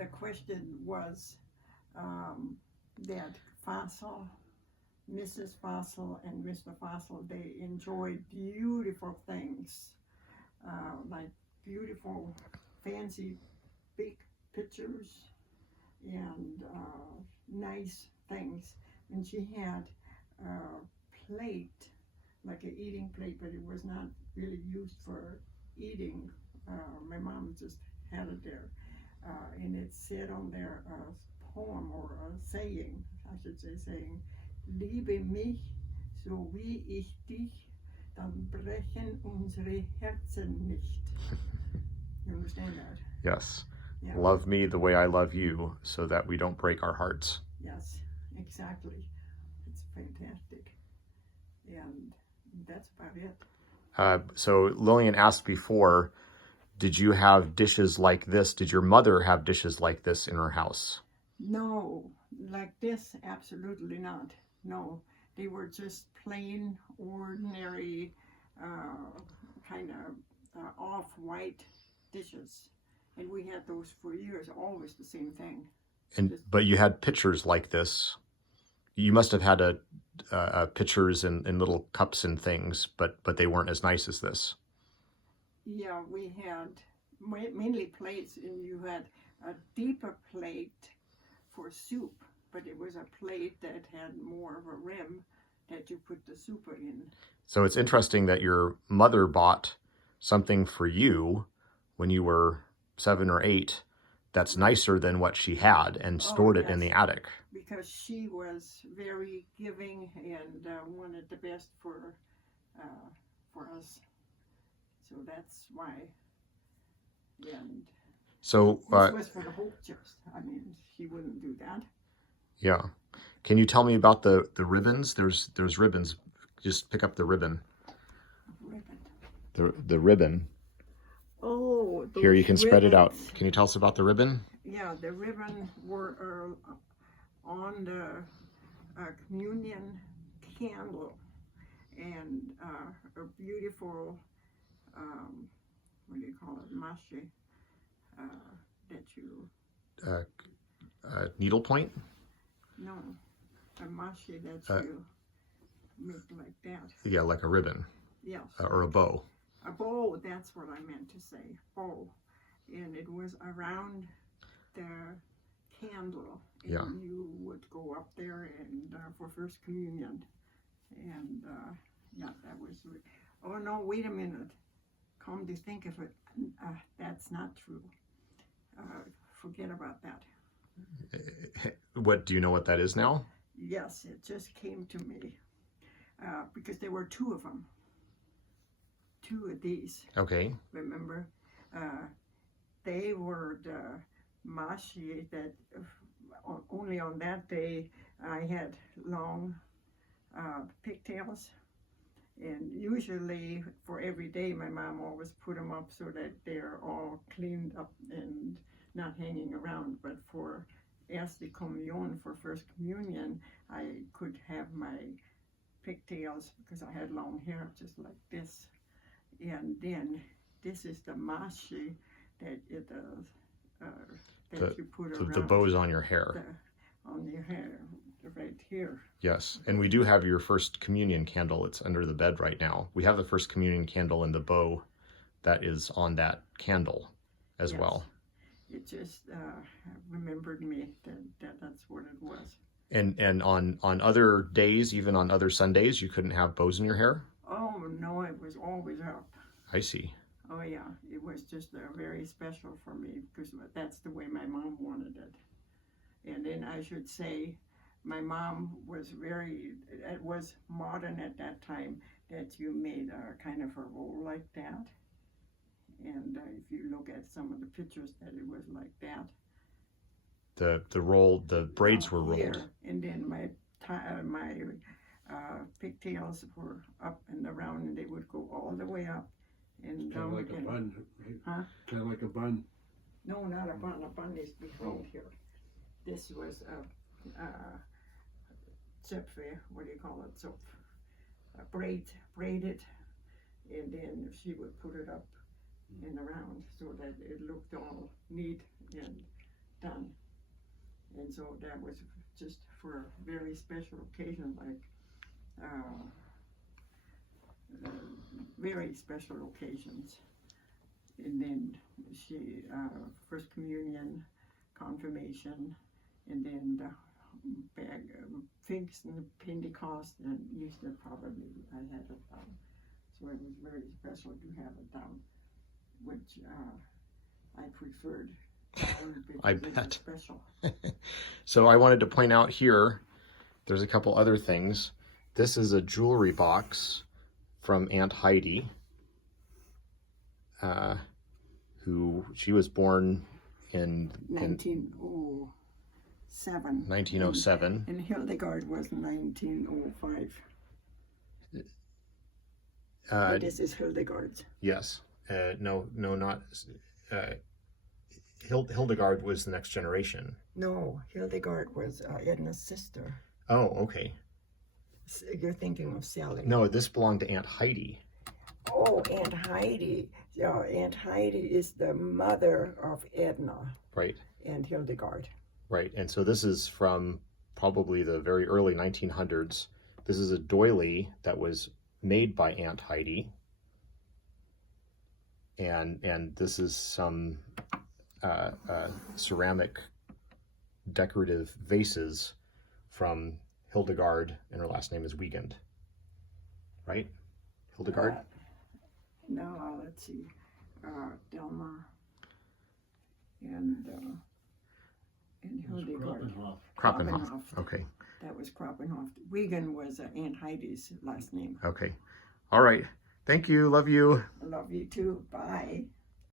the question was that Fossil, Mrs. Fossil and Mr. Fossil, they enjoyed beautiful things, like beautiful, fancy, big pictures and nice things. And she had a plate, like an eating plate, but it was not really used for eating. My mom just had it there. And it said on there a poem or a saying, I should say saying, Liebe mich, so wie ich dich, dann brechen unsere Herzen nicht. You understand that? Yes. Yeah. Love me the way I love you, so that we don't break our hearts. Yes, exactly. It's fantastic. And that's about it. So Lillian asked before, did you have dishes like this? Did your mother have dishes like this in her house? No, like this, absolutely not. No, they were just plain, ordinary, kind of off-white dishes. And we had those for years, always the same thing. But you had pitchers like this. You must have had pitchers in little cups and things, but they weren't as nice as this. Yeah, we had mainly plates, and you had a deeper plate for soup, but it was a plate that had more of a rim that you put the soup in. So it's interesting that your mother bought something for you when you were 7 or 8 that's nicer than what she had and stored it in the attic. Because she was very giving and wanted the best for us. So that's why. And so this was for the whole church. I mean, she wouldn't do that. Yeah. Can you tell me about the ribbons? There's ribbons. Just pick up the ribbon. The ribbon. Oh, here you can ribbons. Spread it out. Can you tell us about the ribbon? Yeah, the ribbon were on the communion candle, and a beautiful what do you call it, mache, that you needle point? No, a mache that you make like that. Yeah, like a ribbon. Yes. Or a bow. A bow, that's what I meant to say, bow. And it was around the candle. And yeah. You would go up there and for First Communion. And yeah, that was, oh no, wait a minute. Come to think of it, that's not true. Forget about that. What, do you know what that is now? Yes, it just came to me. Because there were 2 of them. 2 of these. Okay. Remember? They were the mache that only on that day I had long pigtails. And usually for every day my mom always put them up so that they're all cleaned up and not hanging around. But for Erste Kommunion, for First Communion, I could have my pigtails because I had long hair just like this. And then this is the mache that you put around. The bows on your hair. On your hair, right here. Yes, and we do have your First Communion candle. It's under the bed right now. We have the First Communion candle and the bow that is on that candle as well. It just remembered me that's what it was. And on other days, even on other Sundays, you couldn't have bows in your hair? Oh, no, it was always up. I see. Oh, yeah. It was just very special for me because that's the way my mom wanted it. And then I should say my mom was it was modern at that time that you made a kind of a roll like that. And if you look at some of the pictures that it was like that. The braids were rolled. Here. And then my pigtails were up and around, and they would go all the way up and down. Kind of like a bun, right? Huh? Kind of like a bun. No, not a bun. A bun is behind here. This was a zöpfe, what do you call it? Zopf. Braided, and then she would put it up and around so that it looked all neat and done. And so that was just for a very special occasion, like very special occasions. And then she, First Communion, confirmation, and then the Pentecost, and Easter probably I had it done. So it was very special to have it done, which I preferred. I Because it was bet. special. So I wanted to point out here, there's a couple other things. This is a jewelry box from Aunt Heidi, who she was born in 1907. 1907. And Hildegard was 1905. This is Hildegard's. Yes. No, not. Hildegard was the next generation. No, Hildegard was Edna's sister. Oh, okay. You're thinking of Sally. No, this belonged to Aunt Heidi. Oh, Aunt Heidi. Yeah, Aunt Heidi is the mother of Edna. Right. And Hildegard. Right. And so this is from probably the very early 1900s. This is a doily that was made by Aunt Heidi. And this is some ceramic decorative vases from Hildegard, and her last name is Wiegand. Right? Hildegard? No, let's see. Delma and Hildegard. Kroppenhof. Okay. That was Kroppenhof. Wiegand was Aunt Heidi's last name. Okay. All right. Thank you. Love you. I love you too. Bye.